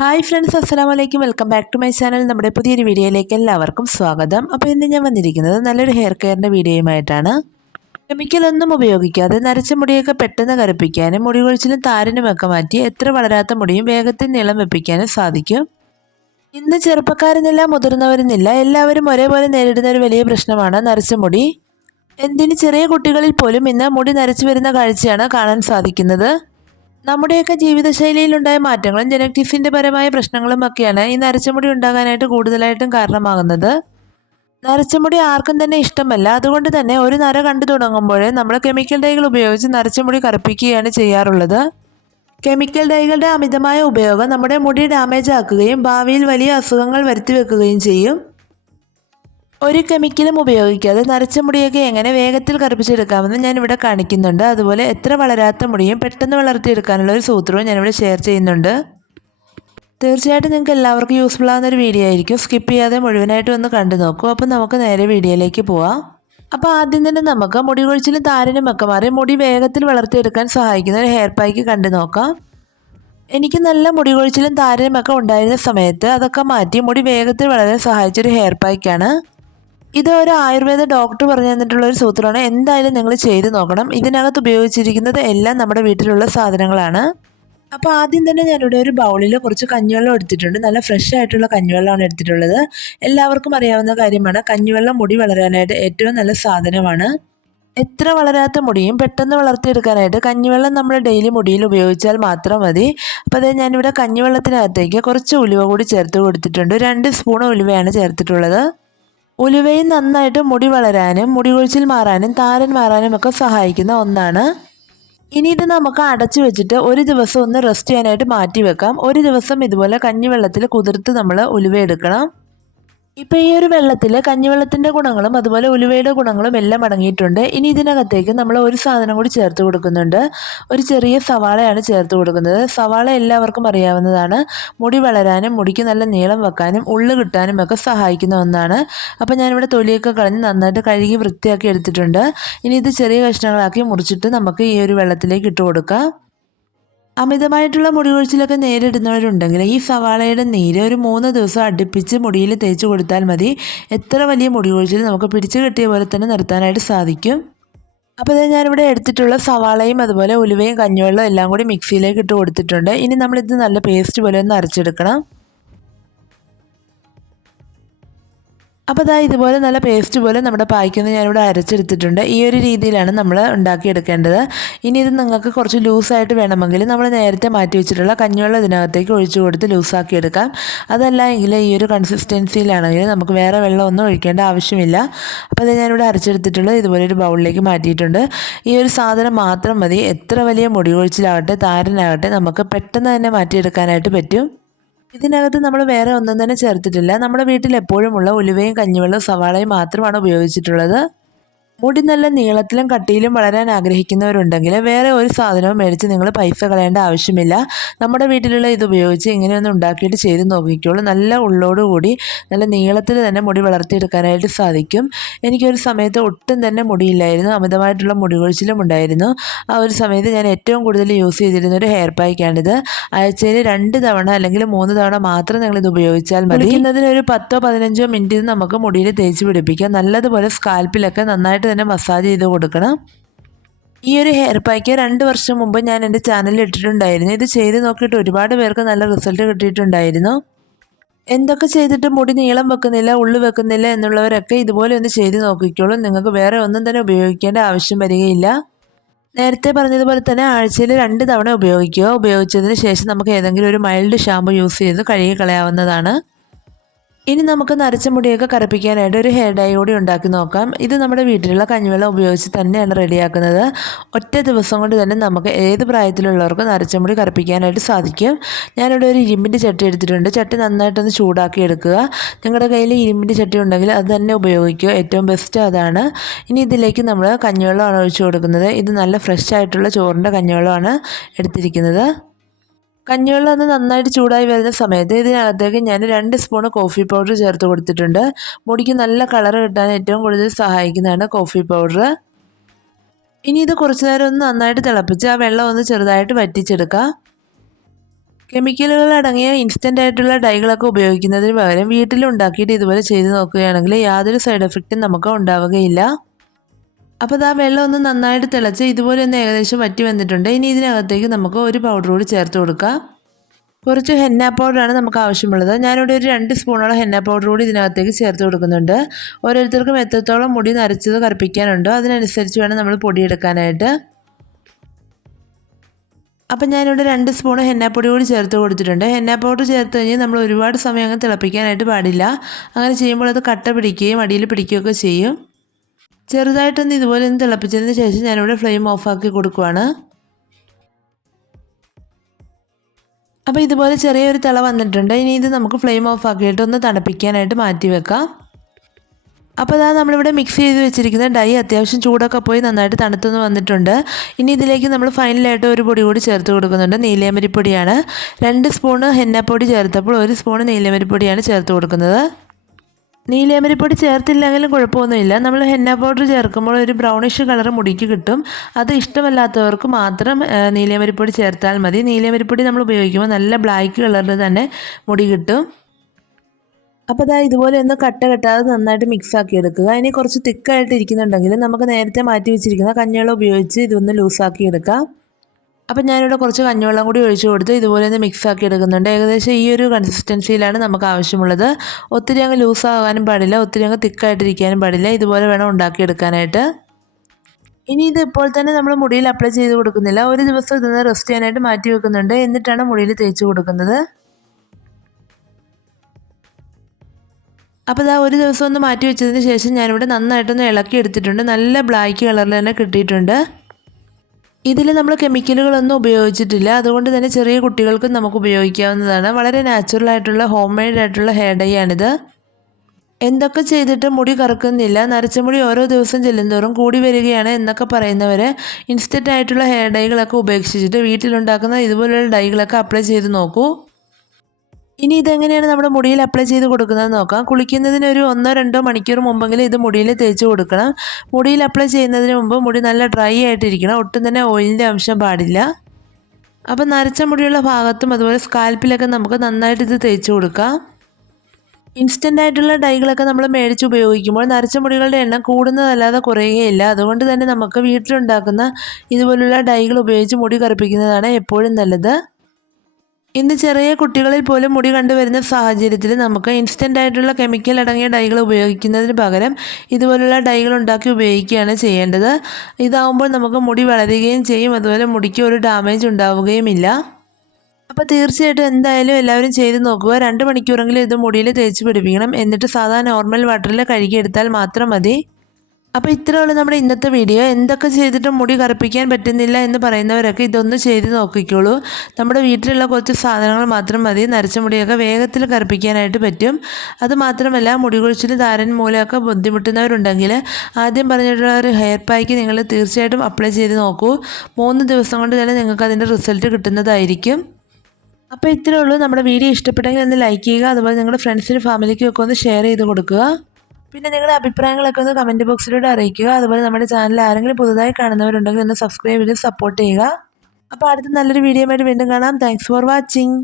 Hi friends അസ്സാം വലൈക്കും welcome back to my channel നമ്മുടെ പുതിയൊരു വീഡിയോയിലേക്ക് എല്ലാവർക്കും സ്വാഗതം. അപ്പോൾ ഇന്ന് ഞാൻ വന്നിരിക്കുന്നത് നല്ലൊരു ഹെയർ കെയറിന്റെ വീഡിയോയുമായിട്ടാണ്. കെമിക്കലൊന്നും ഉപയോഗിക്കാതെ നരച്ച മുടിയൊക്കെ പെട്ടെന്ന് കറുപ്പിക്കാനും മുടി കൊഴിച്ചിലും താരനുമൊക്കെ മാറ്റി എത്ര വളരാത്ത മുടിയും വേഗത്തിൽ നീളം വെപ്പിക്കാനും സാധിക്കും. ഇന്ന് ചെറുപ്പക്കാരെന്നില്ല മുതിർന്നവരെന്നില്ല എല്ലാവരും ഒരേപോലെ നേരിടുന്ന ഒരു വലിയ പ്രശ്നമാണ് നരച്ച മുടി. എന്തിന് ചെറിയ കുട്ടികളിൽ പോലും ഇന്ന് മുടി നരച്ചു വരുന്ന കാഴ്ചയാണ് കാണാൻ സാധിക്കുന്നത്? നമ്മുടെയൊക്കെ ജീവിതശൈലിയിലുണ്ടായ മാറ്റങ്ങളും ജനറ്റിക്സിന്റെ പരമായ പ്രശ്നങ്ങളും ഒക്കെയാണ് ഈ നരച്ചമുടി ഉണ്ടാകാനായിട്ട് കൂടുതലായിട്ടും കാരണമാകുന്നത്. നരച്ചമുടി ആർക്കും തന്നെ ഇഷ്ടമല്ല. അതുകൊണ്ട് തന്നെ ഒരു നര കണ്ടു തുടങ്ങുമ്പോഴേ നമ്മൾ കെമിക്കൽ ഡൈകൾ ഉപയോഗിച്ച് നരച്ചമുടി കറുപ്പിക്കുകയാണ് ചെയ്യാറുള്ളത്. കെമിക്കൽ ഡൈകളുടെ അമിതമായ ഉപയോഗം നമ്മുടെ മുടി ഡാമേജ് ആക്കുകയും ഭാവിയിൽ വലിയ അസുഖങ്ങൾ വരുത്തി വെക്കുകയും ചെയ്യും. ഒരു കെമിക്കലും ഉപയോഗിക്കാതെ നരച്ച മുടിയൊക്കെ എങ്ങനെ വേഗത്തിൽ കറുപ്പിച്ചെടുക്കാമെന്ന് ഞാനിവിടെ കാണിക്കുന്നുണ്ട്. അതുപോലെ എത്ര വളരാത്ത മുടിയും പെട്ടെന്ന് വളർത്തിയെടുക്കാനുള്ള ഒരു സൂത്രവും ഞാനിവിടെ ഷെയർ ചെയ്യുന്നുണ്ട്. തീർച്ചയായിട്ടും നിങ്ങൾക്ക് എല്ലാവർക്കും യൂസ്ഫുൾ ആകുന്ന ഒരു വീഡിയോ ആയിരിക്കും. സ്കിപ്പ് ചെയ്യാതെ മുഴുവനായിട്ട് ഒന്ന് കണ്ടു നോക്കൂ. അപ്പോൾ നമുക്ക് നേരെ വീഡിയോയിലേക്ക് പോവാം. അപ്പോൾ ആദ്യം തന്നെ നമുക്ക് മുടി കൊഴിച്ചിലും താരനും ഒക്കെ മാറി മുടി വേഗത്തിൽ വളർത്തിയെടുക്കാൻ സഹായിക്കുന്ന ഒരു ഹെയർ പാക്ക് കണ്ടു നോക്കാം. എനിക്ക് നല്ല മുടി കൊഴിച്ചിലും താരനും ഒക്കെ ഉണ്ടായിരുന്ന സമയത്ത് അതൊക്കെ മാറ്റി മുടി വേഗത്തിൽ വളരാൻ സഹായിച്ചൊരു ഹെയർ പാക്കാണ് ഇത് ഒരു ആയുർവേദ ഡോക്ടർ പറഞ്ഞു തന്നിട്ടുള്ള ഒരു സൂത്രമാണ്. എന്തായാലും നിങ്ങൾ ചെയ്ത് നോക്കണം. ഇതിനകത്ത് ഉപയോഗിച്ചിരിക്കുന്നത് എല്ലാം നമ്മുടെ വീട്ടിലുള്ള സാധനങ്ങളാണ്. അപ്പോൾ ആദ്യം തന്നെ ഞാനിവിടെ ഒരു ബൗളിൽ കുറച്ച് കഞ്ഞിവെള്ളം എടുത്തിട്ടുണ്ട്. നല്ല ഫ്രഷ് ആയിട്ടുള്ള കഞ്ഞിവെള്ളമാണ് എടുത്തിട്ടുള്ളത്. എല്ലാവർക്കും അറിയാവുന്ന കാര്യമാണ്. കഞ്ഞിവെള്ളം മുടി വളരാനായിട്ട് ഏറ്റവും നല്ല സാധനമാണ്. എത്ര വളരാത്ത മുടിയും പെട്ടെന്ന് വളർത്തിയെടുക്കാനായിട്ട് കഞ്ഞിവെള്ളം നമ്മൾ ഡെയിലി മുടിയിൽ ഉപയോഗിച്ചാൽ മാത്രം മതി. അപ്പോൾ അതായത് ഞാനിവിടെ കഞ്ഞിവെള്ളത്തിനകത്തേക്ക് കുറച്ച് ഉലുവ കൂടി ചേർത്ത് കൊടുത്തിട്ടുണ്ട്. രണ്ട് സ്പൂൺ ഉലുവയാണ് ചേർത്തിട്ടുള്ളത്. ഉലുവയും നന്നായിട്ട് മുടി വളരാനും മുടി കൊഴിച്ചിൽ മാറാനും താരൻ മാറാനും ഒക്കെ സഹായിക്കുന്ന ഒന്നാണ്. ഇനി ഇത് നമുക്ക് അടച്ചു വെച്ചിട്ട് ഒരു ദിവസം ഒന്ന് റെസ്റ്റ് ചെയ്യാനായിട്ട് മാറ്റി വെക്കാം. ഒരു ദിവസം ഇതുപോലെ കഞ്ഞിവെള്ളത്തിൽ കുതിർത്ത് നമ്മൾ ഉലുവ എടുക്കണം. ഇപ്പോൾ ഈ ഒരു വെള്ളത്തിൽ കഞ്ഞിവെള്ളത്തിന്റെ ഗുണങ്ങളും അതുപോലെ ഉലുവയുടെ ഗുണങ്ങളും എല്ലാം അടങ്ങിയിട്ടുണ്ട്. ഇനി ഇതിനകത്തേക്ക് നമ്മൾ ഒരു സാധനം കൂടി ചേർത്ത് കൊടുക്കുന്നുണ്ട്. ഒരു ചെറിയ സവാളയാണ് ചേർത്ത് കൊടുക്കുന്നത്. സവാള എല്ലാവർക്കും അറിയാവുന്നതാണ്. മുടി വളരാനും മുടിക്ക് നല്ല നീളം വെക്കാനും ഉള്ളു കിട്ടാനും ഒക്കെ സഹായിക്കുന്ന ഒന്നാണ്. അപ്പോൾ ഞാനിവിടെ തൊലിയൊക്കെ കളഞ്ഞ് നന്നായിട്ട് കഴുകി വൃത്തിയാക്കി എടുത്തിട്ടുണ്ട്. ഇനി ഇത് ചെറിയ കഷ്ണങ്ങളാക്കി മുറിച്ചിട്ട് നമുക്ക് ഈ ഒരു വെള്ളത്തിലേക്ക് ഇട്ട് കൊടുക്കാം. അമിതമായിട്ടുള്ള മുടി കൊഴിച്ചിലൊക്കെ നേരിടുന്നവരുണ്ടെങ്കിൽ ഈ സവാളയുടെ നീര് ഒരു മൂന്ന് ദിവസം അടുപ്പിച്ച് മുടിയിൽ തേച്ച് കൊടുത്താൽ മതി. എത്ര വലിയ മുടി കൊഴിച്ചിൽ നമുക്ക് പിടിച്ചു കെട്ടിയ പോലെ തന്നെ നിർത്താനായിട്ട് സാധിക്കും. അപ്പോൾ ഇത് ഞാനിവിടെ എടുത്തിട്ടുള്ള സവാളയും അതുപോലെ ഉലുവയും കഞ്ഞിവെള്ളവും എല്ലാം കൂടി മിക്സിയിലേക്ക് ഇട്ട് കൊടുത്തിട്ടുണ്ട്. ഇനി നമ്മളിത് നല്ല പേസ്റ്റ് പോലെ ഒന്ന് അരച്ചെടുക്കണം. അപ്പോൾ അതാ ഇതുപോലെ നല്ല പേസ്റ്റ് പോലെ നമ്മുടെ പായ്ക്കൊന്ന് ഞാനിവിടെ അരച്ചെടുത്തിട്ടുണ്ട്. ഈ ഒരു രീതിയിലാണ് നമ്മൾ ഉണ്ടാക്കിയെടുക്കേണ്ടത്. ഇനി ഇത് നിങ്ങൾക്ക് കുറച്ച് ലൂസായിട്ട് വേണമെങ്കിൽ നമ്മൾ നേരത്തെ മാറ്റി വെച്ചിട്ടുള്ള കഞ്ഞിവെള്ളം ഇതിനകത്തേക്ക് ഒഴിച്ചു കൊടുത്ത് ലൂസാക്കി എടുക്കാം അതല്ല എങ്കിൽ ഈ ഒരു കൺസിസ്റ്റൻസിയിലാണെങ്കിൽ നമുക്ക് വേറെ വെള്ളം ഒന്നും ഒഴിക്കേണ്ട ആവശ്യമില്ല. അപ്പോൾ അത് ഞാനിവിടെ അരച്ചെടുത്തിട്ടുള്ളത് ഇതുപോലെ ഒരു ബൗളിലേക്ക് മാറ്റിയിട്ടുണ്ട്. ഈ ഒരു സാധനം മാത്രം മതി. എത്ര വലിയ മുടി കൊഴിച്ചിലാവട്ടെ താരനാകട്ടെ നമുക്ക് പെട്ടെന്ന് തന്നെ മാറ്റിയെടുക്കാനായിട്ട് പറ്റും. ഇതിനകത്ത് നമ്മൾ വേറെ ഒന്നും തന്നെ ചേർത്തിട്ടില്ല. നമ്മുടെ വീട്ടിൽ എപ്പോഴുമുള്ള ഉലുവയും കഞ്ഞിവെള്ളവും സവാളയും മാത്രമാണ് ഉപയോഗിച്ചിട്ടുള്ളത്. മുടി നല്ല നീളത്തിലും കട്ടിയിലും വളരാൻ ആഗ്രഹിക്കുന്നവരുണ്ടെങ്കിൽ വേറെ ഒരു സാധനവും മേടിച്ച് നിങ്ങൾ പൈസ കളയേണ്ട ആവശ്യമില്ല. നമ്മുടെ വീട്ടിലുള്ള ഇത് ഉപയോഗിച്ച് ഇങ്ങനെയൊന്ന് ഉണ്ടാക്കിയിട്ട് ചെയ്ത് നോക്കിക്കോളൂ. നല്ല ഉള്ളോടുകൂടി നല്ല നീളത്തിൽ തന്നെ മുടി വളർത്തിയെടുക്കാനായിട്ട് സാധിക്കും. എനിക്കൊരു സമയത്ത് ഒട്ടും തന്നെ മുടിയില്ലായിരുന്നു. അമിതമായിട്ടുള്ള മുടി കൊഴിച്ചിലും ഉണ്ടായിരുന്നു. ആ ഒരു സമയത്ത് ഞാൻ ഏറ്റവും കൂടുതൽ യൂസ് ചെയ്തിരുന്ന ഒരു ഹെയർ പാക്കാണിത് ആഴ്ചയിൽ രണ്ട് തവണ അല്ലെങ്കിൽ മൂന്ന് തവണ മാത്രം നിങ്ങൾ ഇത് ഉപയോഗിച്ചാൽ മതി. ഒരു പത്തോ പതിനഞ്ചോ മിനിറ്റ് നമുക്ക് മുടിയിൽ തേച്ച് പിടിപ്പിക്കാം. നല്ലതുപോലെ സ്കാൽപ്പിലൊക്കെ നന്നായിട്ട് തന്നെ മസാജ് ചെയ്ത് കൊടുക്കണം. ഈ ഒരു ഹെയർ പാക്ക് രണ്ട് വർഷം മുമ്പ് ഞാൻ എന്റെ ചാനലിൽ ഇട്ടിട്ടുണ്ടായിരുന്നു. ഇത് ചെയ്ത് നോക്കിയിട്ട് ഒരുപാട് പേർക്ക് നല്ല റിസൾട്ട് കിട്ടിയിട്ടുണ്ടായിരുന്നു. എന്തൊക്കെ ചെയ്തിട്ട് മുടി നീളം വെക്കുന്നില്ല ഉള്ളു വെക്കുന്നില്ല എന്നുള്ളവരൊക്കെ ഇതുപോലെ ഒന്ന് ചെയ്ത് നോക്കിക്കോളും. നിങ്ങൾക്ക് വേറെ ഒന്നും തന്നെ ഉപയോഗിക്കേണ്ട ആവശ്യം വരികയില്ല. നേരത്തെ പറഞ്ഞതുപോലെ തന്നെ ആഴ്ചയിൽ രണ്ട് തവണ ഉപയോഗിക്കുക. ഉപയോഗിച്ചതിന് ശേഷം നമുക്ക് ഏതെങ്കിലും ഒരു മൈൽഡ് ഷാമ്പു യൂസ് ചെയ്ത് കഴുകി കളയാവുന്നതാണ്. ഇനി നമുക്ക് നരച്ച മുടിയൊക്കെ കറുപ്പിക്കാനായിട്ട് ഒരു ഹെയർ ഡൈ കൂടി ഉണ്ടാക്കി നോക്കാം. ഇത് നമ്മുടെ വീട്ടിലുള്ള കഞ്ഞിവെള്ളം ഉപയോഗിച്ച് തന്നെയാണ് റെഡിയാക്കുന്നത്. ഒറ്റ ദിവസം കൊണ്ട് തന്നെ നമുക്ക് ഏത് പ്രായത്തിലുള്ളവർക്കും നരച്ച മുടി കറുപ്പിക്കാനായിട്ട് സാധിക്കും. ഞാനിവിടെ ഒരു ഇരുമ്പിന്റെ ചട്ടി എടുത്തിട്ടുണ്ട്. ചട്ടി നന്നായിട്ടൊന്ന് ചൂടാക്കി എടുക്കുക. നിങ്ങളുടെ കയ്യിൽ ഇരുമ്പിന്റെ ചട്ടി ഉണ്ടെങ്കിൽ അത് തന്നെ ഉപയോഗിക്കുക. ഏറ്റവും ബെസ്റ്റ് അതാണ്. ഇനി ഇതിലേക്ക് നമ്മൾ കഞ്ഞിവെള്ളമാണ് ഒഴിച്ചു കൊടുക്കുന്നത്. ഇത് നല്ല ഫ്രഷ് ആയിട്ടുള്ള ചോറിന്റെ കഞ്ഞിവെള്ളമാണ് എടുത്തിരിക്കുന്നത്. കഞ്ഞിവെള്ളം ഒന്ന് നന്നായിട്ട് ചൂടായി വരുന്ന സമയത്ത് ഇതിനകത്തേക്ക് ഞാൻ രണ്ട് സ്പൂൺ കോഫി പൗഡർ ചേർത്ത് കൊടുത്തിട്ടുണ്ട്. മുടിക്ക് നല്ല കളർ കിട്ടാൻ ഏറ്റവും കൂടുതൽ സഹായിക്കുന്നതാണ് കോഫി പൗഡർ ഇനി ഇത് കുറച്ച് നേരം ഒന്ന് നന്നായിട്ട് തിളപ്പിച്ച് ആ വെള്ളം ഒന്ന് ചെറുതായിട്ട് വറ്റിച്ചെടുക്കുക കെമിക്കലുകൾ അടങ്ങിയ ഇൻസ്റ്റന്റ് ആയിട്ടുള്ള ഡൈകളൊക്കെ ഉപയോഗിക്കുന്നതിന് പകരം വീട്ടിലുണ്ടാക്കിയിട്ട് ഇതുപോലെ ചെയ്ത് നോക്കുകയാണെങ്കിൽ യാതൊരു സൈഡ് എഫക്റ്റും നമുക്ക് ഉണ്ടാവുകയില്ല. അപ്പോൾ ആ വെള്ളം ഒന്ന് നന്നായിട്ട് തിളച്ച് ഇതുപോലെ ഒന്ന് ഏകദേശം വറ്റി വന്നിട്ടുണ്ട്. ഇനി ഇതിനകത്തേക്ക് നമുക്ക് ഒരു പൗഡർ കൂടി ചേർത്ത് കൊടുക്കാം. കുറച്ച് ഹെന്ന പൗഡറാണ് നമുക്ക് ആവശ്യമുള്ളത്. ഞാനിവിടെ ഒരു രണ്ട് സ്പൂണോളം ഹെന്ന പൗഡർ കൂടി ഇതിനകത്തേക്ക് ചേർത്ത് കൊടുക്കുന്നുണ്ട്. ഓരോരുത്തർക്കും എത്രത്തോളം മുടി നരച്ചത് കറുപ്പിക്കാനുണ്ടോ അതിനനുസരിച്ച് വേണം നമ്മൾ പൊടിയെടുക്കാനായിട്ട്. അപ്പം ഞാനിവിടെ രണ്ട് സ്പൂൺ ഹെന്നാപ്പൊടി കൂടി ചേർത്ത് കൊടുത്തിട്ടുണ്ട്. ഹെന്ന പൗഡർ ചേർത്ത് കഴിഞ്ഞാൽ നമ്മൾ ഒരുപാട് സമയം അങ്ങ് തിളപ്പിക്കാനായിട്ട് പാടില്ല. അങ്ങനെ ചെയ്യുമ്പോൾ അത് കട്ട പിടിക്കുകയും അടിയിൽ പിടിക്കുകയൊക്കെ ചെയ്യും. ചെറുതായിട്ടൊന്ന് ഇതുപോലെ ഒന്ന് തിളപ്പിച്ചതിന് ശേഷം ഞാനിവിടെ ഫ്ലെയിം ഓഫാക്കി കൊടുക്കുവാണ്. അപ്പോൾ ഇതുപോലെ ചെറിയൊരു തിള വന്നിട്ടുണ്ട്. ഇനി ഇത് നമുക്ക് ഫ്ലെയിം ഓഫ് ആക്കിയിട്ട് ഒന്ന് തണുപ്പിക്കാനായിട്ട് മാറ്റി വെക്കാം. അപ്പോൾ അതാ നമ്മളിവിടെ മിക്സ് ചെയ്ത് വെച്ചിരിക്കുന്ന ഡൈ അത്യാവശ്യം ചൂടൊക്കെ പോയി നന്നായിട്ട് തണുത്തുനിന്ന് വന്നിട്ടുണ്ട്. ഇനി ഇതിലേക്ക് നമ്മൾ ഫൈനലായിട്ട് ഒരു പൊടി കൂടി ചേർത്ത് കൊടുക്കുന്നുണ്ട്. നീലയമരിപ്പൊടിയാണ് രണ്ട് സ്പൂണ് ഹെന്നപ്പൊടി ചേർത്തപ്പോൾ ഒരു സ്പൂണ് നീലയമരിപ്പൊടിയാണ് ചേർത്ത് കൊടുക്കുന്നത്. നീലയമരിപ്പൊടി ചേർത്തില്ലെങ്കിലും കുഴപ്പമൊന്നുമില്ല. നമ്മൾ ഹെന്ന പൗഡർ ചേർക്കുമ്പോൾ ഒരു ബ്രൗണിഷ് കളർ മുടിക്ക് കിട്ടും. അത് ഇഷ്ടമല്ലാത്തവർക്ക് മാത്രം നീലേമരിപ്പൊടി ചേർത്താൽ മതി. നീലേമരിപ്പൊടി നമ്മൾ ഉപയോഗിക്കുമ്പോൾ നല്ല ബ്ലാക്ക് കളറിൽ തന്നെ മുടി കിട്ടും. അപ്പോൾ അതാ ഇതുപോലെ ഒന്ന് കട്ട കെട്ടാതെ നന്നായിട്ട് മിക്സ് ആക്കി എടുക്കുക. ഇനി കുറച്ച് തിക്കായിട്ട് ഇരിക്കുന്നുണ്ടെങ്കിൽ നമുക്ക് നേരത്തെ മാറ്റി വെച്ചിരിക്കുന്ന കഞ്ഞിവെള്ളം ഉപയോഗിച്ച് ഇതൊന്ന് ലൂസാക്കി എടുക്കാം. അപ്പം ഞാനിവിടെ കുറച്ച് കഞ്ഞിവെള്ളം കൂടി ഒഴിച്ചു കൊടുത്ത് ഇതുപോലെ ഒന്ന് മിക്സ് ആക്കി എടുക്കുന്നുണ്ട്. ഏകദേശം ഈ ഒരു കൺസിസ്റ്റൻസിയിലാണ് നമുക്ക് ആവശ്യമുള്ളത്. ഒത്തിരി അങ്ങ് ലൂസ് ലൂസാകാനും പാടില്ല ഒത്തിരി അങ്ങ് തിക്കായിട്ടിരിക്കാനും പാടില്ല. ഇതുപോലെ വേണം ഉണ്ടാക്കിയെടുക്കാനായിട്ട് ഇനി ഇത് ഇപ്പോൾ തന്നെ നമ്മൾ മുടിയിൽ അപ്ലൈ ചെയ്ത് കൊടുക്കുന്നില്ല. ഒരു ദിവസം ഇതൊന്ന് റെസ്റ്റ് ചെയ്യാനായിട്ട് മാറ്റി വെക്കുന്നുണ്ട്. എന്നിട്ടാണ് മുടിയിൽ തേച്ച് കൊടുക്കുന്നത്. അപ്പോൾ ഇതാ ഒരു ദിവസം ഒന്ന് മാറ്റി വെച്ചതിന് ശേഷം ഞാനിവിടെ നന്നായിട്ടൊന്ന് ഇളക്കി എടുത്തിട്ടുണ്ട്. നല്ല ബ്ലാക്ക് കളറിൽ തന്നെ കിട്ടിയിട്ടുണ്ട്. ഇതിൽ നമ്മൾ കെമിക്കലുകളൊന്നും ഉപയോഗിച്ചിട്ടില്ല. അതുകൊണ്ട് തന്നെ ചെറിയ കുട്ടികൾക്കും നമുക്ക് ഉപയോഗിക്കാവുന്നതാണ്. വളരെ നാച്ചുറൽ ആയിട്ടുള്ള ഹോം മെയ്ഡ് ആയിട്ടുള്ള ഹെയർ ഡൈ ആണിത്. എന്തൊക്കെ ചെയ്തിട്ട് മുടി കറക്കുന്നില്ല. നരച്ച മുടി ഓരോ ദിവസം ചെല്ലുന്തോറും കൂടി വരികയാണ് എന്നൊക്കെ പറയുന്നവർ ഇൻസ്റ്റന്റ് ആയിട്ടുള്ള ഹെയർ ഡൈകളൊക്കെ ഉപേക്ഷിച്ചിട്ട് വീട്ടിലുണ്ടാക്കുന്ന ഇതുപോലുള്ള ഡൈകളൊക്കെ അപ്ലൈ ചെയ്ത് നോക്കൂ. ഇനി ഇതെങ്ങനെയാണ് നമ്മുടെ മുടിയിൽ അപ്ലൈ ചെയ്ത് കൊടുക്കുന്നത് നോക്കാം. കുളിക്കുന്നതിന് ഒരു ഒന്നോ രണ്ടോ മണിക്കൂർ മുമ്പെങ്കിലും ഇത് മുടിയിൽ തേച്ച് കൊടുക്കണം. മുടിയിൽ അപ്ലൈ ചെയ്യുന്നതിന് മുമ്പ് മുടി നല്ല ഡ്രൈ ആയിട്ടിരിക്കണം. ഒട്ടും തന്നെ ഓയിലിന്റെ അംശം പാടില്ല. അപ്പം നരച്ച മുടിയുള്ള ഭാഗത്തും അതുപോലെ സ്കാൽപ്പിലൊക്കെ നമുക്ക് നന്നായിട്ട് ഇത് തേച്ച് കൊടുക്കാം. ഇൻസ്റ്റന്റ് ആയിട്ടുള്ള ഡൈകളൊക്കെ നമ്മൾ മേടിച്ച് ഉപയോഗിക്കുമ്പോൾ നരച്ച മുടികളുടെ എണ്ണം കൂടുന്നതല്ലാതെ കുറയുകയില്ല. അതുകൊണ്ട് തന്നെ നമുക്ക് വീട്ടിലുണ്ടാക്കുന്ന ഇതുപോലുള്ള ഡൈകൾ ഉപയോഗിച്ച് മുടി കറുപ്പിക്കുന്നതാണ് എപ്പോഴും നല്ലത്. ഇന്ന് ചെറിയ കുട്ടികളിൽ പോലും മുടി കണ്ടുവരുന്ന സാഹചര്യത്തിൽ നമുക്ക് ഇൻസ്റ്റന്റ് ആയിട്ടുള്ള കെമിക്കൽ അടങ്ങിയ ഡൈകൾ ഉപയോഗിക്കുന്നതിന് പകരം ഇതുപോലുള്ള ഡൈകൾ ഉണ്ടാക്കി ഉപയോഗിക്കുകയാണ് ചെയ്യേണ്ടത്. ഇതാവുമ്പോൾ നമുക്ക് മുടി വളരുകയും ചെയ്യും. അതുപോലെ മുടിക്ക് ഒരു ഡാമേജ് ഉണ്ടാവുകയുമില്ല അപ്പോൾ തീർച്ചയായിട്ടും എന്തായാലും എല്ലാവരും ചെയ്ത് നോക്കുക. രണ്ട് മണിക്കൂറെങ്കിലും ഇത് മുടിയിൽ തേച്ച് പിടിപ്പിക്കണം. എന്നിട്ട് സാധാരണ നോർമൽ വാട്ടറിൽ കഴുകിയെടുത്താൽ മാത്രം മതി. അപ്പോൾ ഇത്രയുള്ള നമ്മുടെ ഇന്നത്തെ വീഡിയോ. എന്തൊക്കെ ചെയ്തിട്ടും മുടി കറുപ്പിക്കാൻ പറ്റുന്നില്ല എന്ന് പറയുന്നവരൊക്കെ ഇതൊന്ന് ചെയ്ത് നോക്കിക്കോളൂ. നമ്മുടെ വീട്ടിലുള്ള കുറച്ച് സാധനങ്ങൾ മാത്രം മതി. നരച്ച മുടിയൊക്കെ വേഗത്തിൽ കറുപ്പിക്കാനായിട്ട് പറ്റും. അത് മാത്രമല്ല മുടി കൊഴിച്ചിൽ താരൻ മൂലമൊക്കെ ബുദ്ധിമുട്ടുന്നവരുണ്ടെങ്കിൽ ആദ്യം പറഞ്ഞിട്ടുള്ള ഒരു ഹെയർ പാക്ക് നിങ്ങൾ തീർച്ചയായിട്ടും അപ്ലൈ ചെയ്ത് നോക്കൂ. മൂന്ന് ദിവസം കൊണ്ട് തന്നെ നിങ്ങൾക്ക് അതിന്റെ റിസൾട്ട് കിട്ടുന്നതായിരിക്കും. അപ്പോൾ ഇത്രയേ ഉള്ളൂ നമ്മുടെ വീഡിയോ ഇഷ്ടപ്പെട്ടെങ്കിൽ ഒന്ന് ലൈക്ക് ചെയ്യുക. അതുപോലെ നിങ്ങളുടെ ഫ്രണ്ട്സിനും ഫാമിലിക്കും ഒക്കെ ഒന്ന് ഷെയർ ചെയ്ത് കൊടുക്കുക. പിന്നെ നിങ്ങളുടെ അഭിപ്രായങ്ങളൊക്കെ ഒന്ന് കമന്റ് ബോക്സിലൂടെ അറിയിക്കുക. അതുപോലെ നമ്മുടെ ചാനൽ ആരെങ്കിലും പുതുതായി കാണുന്നവരുണ്ടെങ്കിൽ ഒന്ന് സബ്സ്ക്രൈബ് ചെയ്ത് സപ്പോർട്ട് ചെയ്യുക. അപ്പോൾ അടുത്ത നല്ലൊരു വീഡിയോ ആയിട്ട് വീണ്ടും കാണാം. Thanks for watching